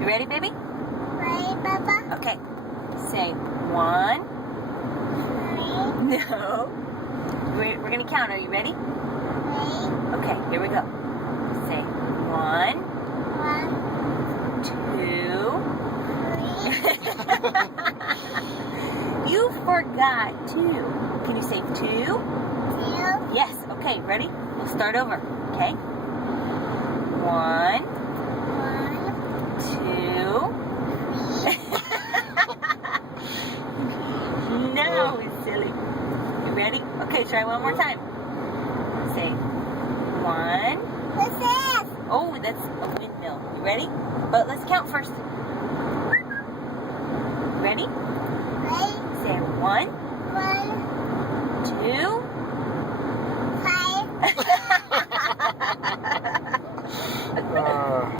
You ready, baby? Ready, Papa? Okay. Say 1. Ready? No. We're going to count. Are you ready? Ready? Okay, here we go. Say 1, 1, 2. You forgot 2. Can you say 2? 2, 2, Yes. Okay, ready? We'll start over. Okay. 1, 1, 2. No, it's silly. You ready? Okay, try one more time. Say 1. What's this? Oh, that's a windmill. You ready? But let's count first. Ready? Ready? Say 1, 1, 2. 5.